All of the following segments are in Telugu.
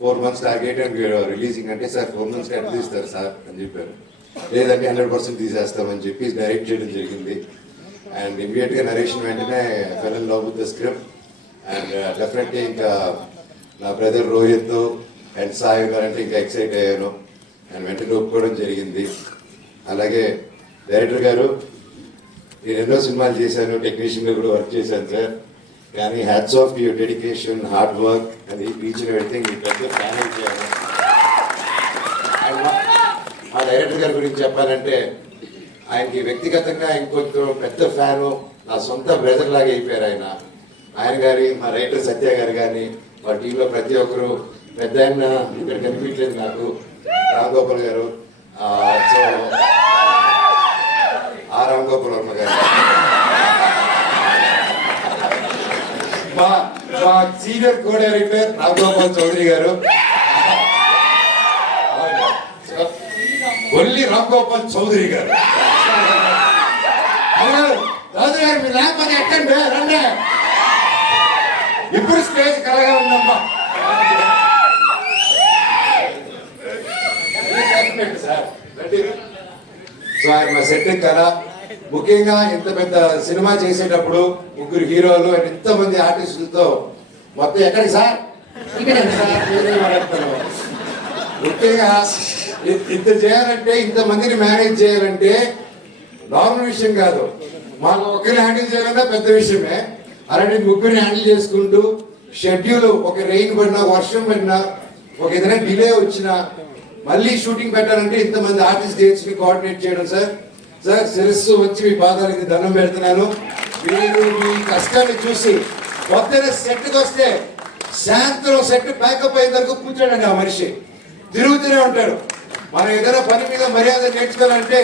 4 months టార్గెట్ అండ్ రిలీజింగ్ అంటే సార్ 4 months ఎట్లా తీస్తారు సార్ అని చెప్పారు. లేదంటే 100% తీసేస్తామని చెప్పి డైరెక్ట్ చేయడం జరిగింది. అండ్ ఇమీడియట్గా నరేషన్ వెంటనే fell in love with the script. And డెఫినెట్గా ఇంకా నా బ్రదర్ రోహిత్ అండ్ సాయి ఉన్నారంటే ఇంకా ఎక్సైట్ అయ్యాను. అండ్ వెంటనే ఒప్పుకోవడం జరిగింది. అలాగే డైరెక్టర్ గారు, నేను ఎన్నో సినిమాలు చేశాను, టెక్నీషియన్గా కూడా వర్క్ చేశాను సార్. కానీ hats off to your dedication, hard work and each and everything మీకు పెద్ద ప్లానింగ్ చేయాలి. మా డైరెక్టర్ గారి గురించి చెప్పాలంటే ఆయనకి వ్యక్తిగతంగా ఇంకొక పెద్ద ఫ్యాను, నా సొంత బ్రదర్ లాగా అయిపోయారు ఆయన. ఆయన గారి మా రైటర్ సత్య గారు కానీ మా టీంలో ప్రతి ఒక్కరు పెద్ద ఆయన ఇక్కడ కనిపించలేదు నాకు, రామ్ గారు, సో ఆ రామ్ గోపాల్ వర్మ గారు, మా senior co director Ram Gopal Chowdary గారు, ఒల్లి రామ్ గోపాల్ చౌదరి గారు. చౌదరి గారు మీరు లేకపోతే ఎక్కండి, రండి, ఇప్పుడు స్టేజ్ కలగా ఉందమ్మా. సో ఆయన మా సెట్ కళ. ముఖ్యంగా ఇంత పెద్ద సినిమా చేసేటప్పుడు 3 హీరోలు అండ్ ఇంతమంది ఆర్టిస్టులతో మొత్తం ఎక్కడికి సార్ ముఖ్యంగా ఇంత చేయాలంటే, ఇంతమందిని మేనేజ్ చేయాలంటే నార్మల్ విషయం కాదు. మాకు ఒక్కరిని హ్యాండిల్ చేయాలన్నా పెద్ద విషయమే. అలాంటి 3 హ్యాండిల్ చేసుకుంటూ షెడ్యూల్, ఒక రెయిన్ పడినా, వర్షం పడినా, ఒక ఏదైనా డిలే వచ్చినా మళ్ళీ షూటింగ్ పెట్టాలంటే ఇంతమంది ఆర్టిస్ట్ డేట్స్ ని కోఆర్డినేట్ చేయడం. సార్ శిరస్సు వచ్చి మీ పాదాలకి దండం పెడుతున్నాను. మీరు మీ కష్టాన్ని చూసి పొద్దున సెట్కి వస్తే సాయంత్రం సెట్ ప్యాకప్ అయిన వరకు కూర్చోడండి. ఆ మనిషి తిరుగుతూనే ఉంటాడు. మనం ఏదైనా పని మీద మర్యాద నేర్చుకోవాలంటే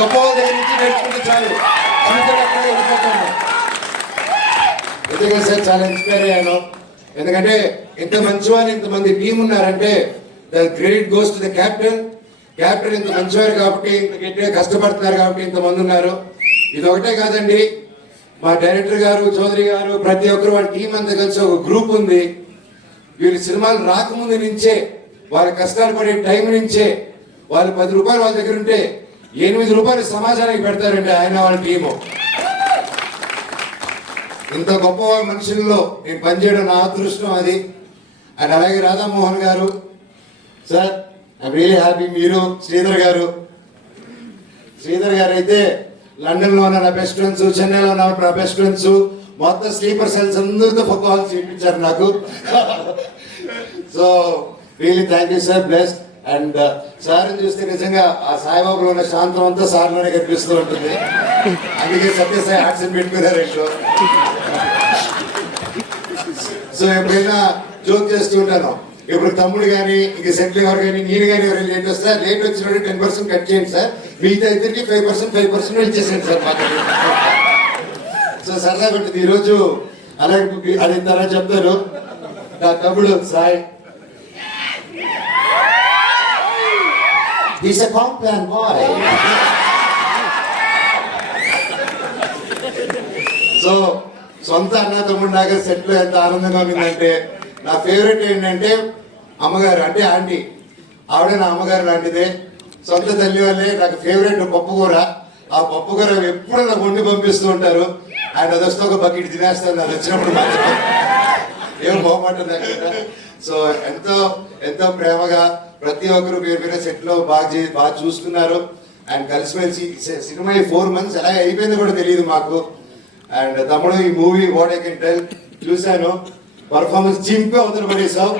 గొప్ప వాళ్ళ దగ్గర నుంచి నేర్చుకుంటే చాలు, జీవితం అక్కడే వెళ్ళిపోతాము. ఎందుకంటే సార్ చాలా ఇన్స్పైర్ అయ్యాను. ఎందుకంటే ఇంత మంచి వాళ్ళు, ఇంతమంది టీం ఉన్నారంటే the credit goes to the captain. Captain ఇంత మంచివారు కాబట్టి, ఇంత గట్టిగా కష్టపడుతున్నారు కాబట్టి ఇంతమంది ఉన్నారు. ఇది ఒకటే కాదండి, మా డైరెక్టర్ గారు, చౌదరి గారు, ప్రతి ఒక్కరు వాళ్ళ టీం అంతా కలిసి ఒక గ్రూప్ ఉంది. వీళ్ళు సినిమాలు రాకముందు నుంచే, వాళ్ళ కష్టాలు పడే టైం నుంచే, వాళ్ళు 10 రూపాయలు వాళ్ళ దగ్గర ఉంటే 8 రూపాయలు సమాజానికి పెడతారండి ఆయన వాళ్ళ టీము. ఇంత గొప్ప మనుషుల్లో నేను పనిచేయడం నా అదృష్టం అది. అండ్ అలాగే రాధామోహన్ గారు సార్, ఐఎమ్ రియలీ హ్యాపీ. మీరు శ్రీధర్ గారు అయితే లండన్ లో ఉన్న నా బెస్ట్ ఫ్రెండ్స్, చెన్నైలో ఉన్న నా బెస్ట్ ఫ్రెండ్స్, మొత్తం స్లీపర్ సెల్స్ అందరితో కాల్ చేయించారు నాకు. So really thank you sir, bless. And sir చూస్తే నిజంగా ఆ సాయిబాబులో ఉన్న శాంతం అంతా సార్లోనే కనిపిస్తూ ఉంటుంది. అందుకే సత్యసాయి ఆర్ట్స్ అని పెట్టుకున్నారు ఇంట్లో. సో ఎప్పుడైనా జోక్ చేస్తూ ఉంటాను, ఇప్పుడు తమ్ముడు కానీ ఇంక సెటిల్ ఎవరు కానీ నేను కానీ ఎవరైనా లేట్ వస్తే, లేట్ వచ్చినట్టు 10% కట్ చేయండి సార్, మిగతా ఇద్దరికి 5% ఇచ్చేసేయండి సార్ మాకు. సో సరదా పెట్టింది ఈరోజు. అలాగే అది తర్వాత చెప్తారు, నా తమ్ముడు Sai He's a complaint boy. So సొంత అన్న తమ్ముడు నాగా సెట్ లో ఎంత ఆనందంగా ఉందంటే, నా ఫేవరెట్ ఏంటంటే అమ్మగారు, అంటే ఆంటీ. ఆవిడ నా అమ్మగారు లాంటిదే. సొంత తల్లి వల్లే నాకు ఫేవరెట్ పప్పుకూర. ఆ పప్పుకూర ఎప్పుడు నాకు వండి పంపిస్తూ ఉంటారు. ఆయన అది వస్తే ఒక బకెట్ తినేస్తాను, అది వచ్చినప్పుడు మాత్రం ఏం బాగుంటుంది. సో ఎంతో ప్రేమగా ప్రతి ఒక్కరు పేరు సెట్ లో బాగా చూసుకున్నారు. అండ్ కలిసిమెలిసి సినిమా 4 months ఎలా అయిపోయిందో కూడా తెలియదు మాకు. అండ్ తమ్ముడు, ఈ movie what I can tell, చూశాను, పర్ఫార్మెన్స్ చింపే అవతల పడేసావు.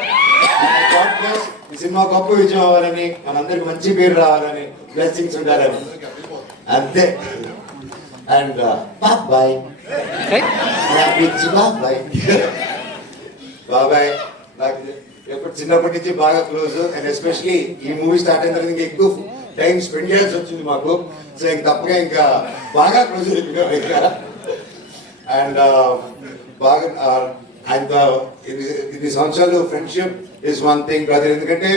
ఈ సినిమా గొప్ప విజయం అవ్వాలని, మనందరికి మంచి పేరు రావాలని, బ్లెస్సింగ్స్ ఉండాలని, అంతే. అండ్ బాబాయ్ బాబాయ్ నాకు ఎప్పుడు చిన్నప్పటి నుంచి బాగా క్లోజ్. అండ్ ఎస్పెషలీ ఈ మూవీ స్టార్ట్ అయిన తర్వాత ఇంకా ఎక్కువ టైం స్పెండ్ చేయాల్సి వచ్చింది మాకు. సో ఇంక తప్పగా ఇంకా బాగా క్లోజ్ ఇంకా. అండ్ బాగా ఆయనతో ఇన్ని సంవత్సరాలు friendship is one thing brother. ఎందుకంటే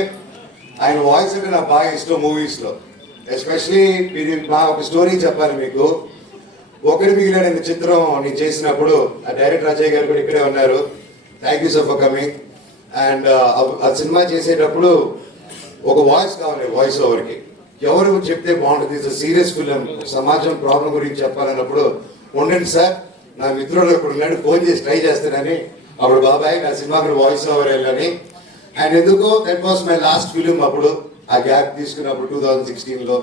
ఆయన వాయిస్ అంటే నాకు బాగా ఇష్టం మూవీస్ లో. ఎస్పెషలీ మీరు మా ఒక స్టోరీ చెప్పాలి మీకు. ఒకటి మిగిలిన చిత్రం నేను చేసినప్పుడు ఆ డైరెక్టర్ అజయ్ గారు కూడా ఇక్కడే ఉన్నారు. Thank you so for coming. And ఆ సినిమా చేసేటప్పుడు ఒక వాయిస్ కావాలి, వాయిస్ ఓవర్కి ఎవరు చెప్తే బాగుంటుంది, ఇట్స్ సీరియస్ ఫిలిం, సమాజం ప్రాబ్లం గురించి చెప్పాలన్నప్పుడు ఉండండి సార్ నా మిత్రుడు ఇప్పుడు ఉన్నాడు ఫోన్ చేసి ట్రై చేస్తానని, అప్పుడు బాబాయ్ నా సినిమాకి వాయిస్ ఓవర్ వెళ్ళని. అండ్ ఎందుకో that was my last film అప్పుడు, ఆ గ్యాప్ తీసుకున్నప్పుడు 2016లో.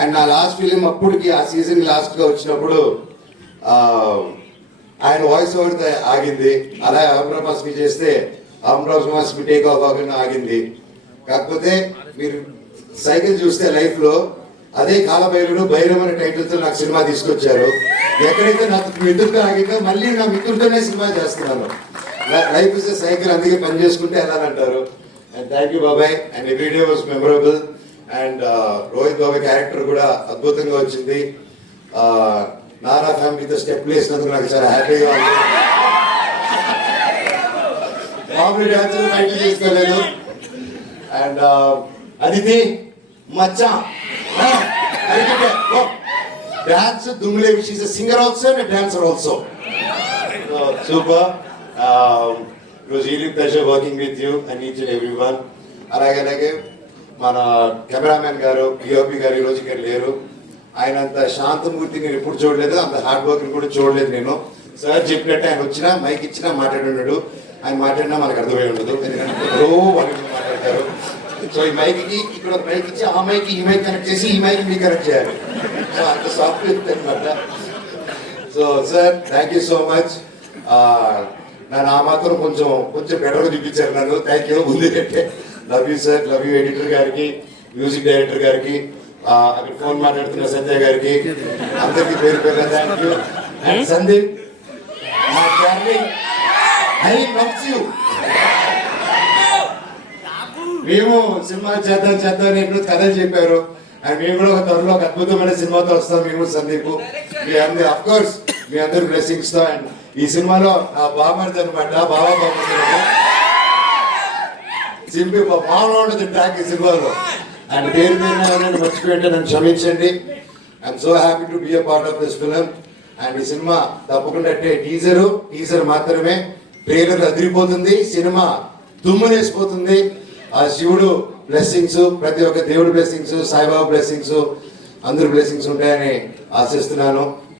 అండ్ నా లాస్ట్ ఫిలిం అప్పటికి ఆ సీజన్ లాస్ట్గా వచ్చినప్పుడు ఆయన వాయిస్ ఓవర్ ఆగింది. అలా అమరాబాస్కి చేస్తే అమరాబాస్కి టేక్ ఆఫ్ అవ్వకుండా ఆగింది. కాకపోతే మీరు సైకిల్ చూస్తే లైఫ్లో అదే కాలబైరుడు భైరవ్ అనే టైటిల్తో నాకు సినిమా తీసుకొచ్చారు. ఎక్కడైతే నాకు మిత్రుడితో ఆగిందో మళ్ళీ నా మిత్రుడితోనే సినిమా చేస్తున్నాను. లైఫ్ ఇస్ సైకిల్, అందుకే పని చేసుకుంటే వెళ్ళాలంటారు. అండ్ థ్యాంక్ యూ బాబాయ్. And every day was memorable. And Rohit బాబాయ్ క్యారెక్టర్ కూడా అద్భుతంగా వచ్చింది. నారా ఫ్యామిలీతో స్టెప్ వేసినందుకు నాకు చాలా హ్యాపీగా ఉంది. మామూలు డాన్స్ బయట చేసుకోలేదు. అండ్ అదితి మచ్చా డాన్స్ దుమ్ములే, she's a singer also and dancer also. Super. It was really pleasure working with you and each and every one. అలాగే మన కెమెరామెన్ గారు డిఓపి గారు ఈరోజు ఇక్కడ లేరు. ఆయన అంత శాంతమూర్తి నేను ఎప్పుడు చూడలేదు, అంత హార్డ్ వర్క్ కూడా చూడలేదు నేను. సార్ చెప్పినట్టు ఆయన వచ్చినా మైక్ ఇచ్చినా మాట్లాడున్నాడు. ఆయన మాట్లాడినా మనకు అర్థమై ఉండదు, ఎందుకంటే వాళ్ళు మాట్లాడతారు. సో ఈ మైక్కి ఇక్కడ ఒక మైక్ ఇచ్చి ఆ మైక్ ఈ మైక్ కనెక్ట్ చేసి ఈ మైక్ మీ కనెక్ట్ చేయాలి. సో అంత సాఫ్ట్వేర్ అనమాట. So sir thank you so much. నన్ను ఆ మాత్రం కొంచెం బెటర్గా చూపించారు నన్ను. Thank you. ముందుకంటే love you sir, love you editor గారికి, మ్యూజిక్ డైరెక్టర్ గారికి, అక్కడ ఫోన్ మాట్లాడుతున్న సంజయ్ గారికి, అందరికీ పేరు పేరు థ్యాంక్ యూ. అండ్ సందీప్ మా డార్లింగ్, ఐ లవ్ యూ. మేము సినిమా చేద్దాం ఎప్పుడు కథలు చెప్పారు. అండ్ మేము కూడా ఒక త్వరలో ఒక అద్భుతమైన సినిమాతో వస్తాం మేము సందీప్. మీ అందరి అఫ్ కోర్స్ మీ అందరి బ్లెస్సింగ్స్ తో. అండ్ ఈ సినిమాలో నా బాబాది అనమాట, బాబా సింపి మామూలు ఉంటుంది ట్రాక్ ఈ సినిమాలో. అండ్ పేరు పేరు మర్చిపోయింటే నన్ను క్షమించండి. I'm so happy to be a part of this film. And ఈ సినిమా తప్పకుండా టీజర్ మాత్రమే, ట్రైలర్ అదిరిపోతుంది, సినిమా దుమ్మునేసిపోతుంది. ఆ శివుడు బ్లెస్సింగ్స్, ప్రతి ఒక్క దేవుడు బ్లెస్సింగ్స్, సాయిబాబా బ్లెస్సింగ్స్, అందరు బ్లెస్సింగ్స్ ఉంటాయని ఆశిస్తున్నాను.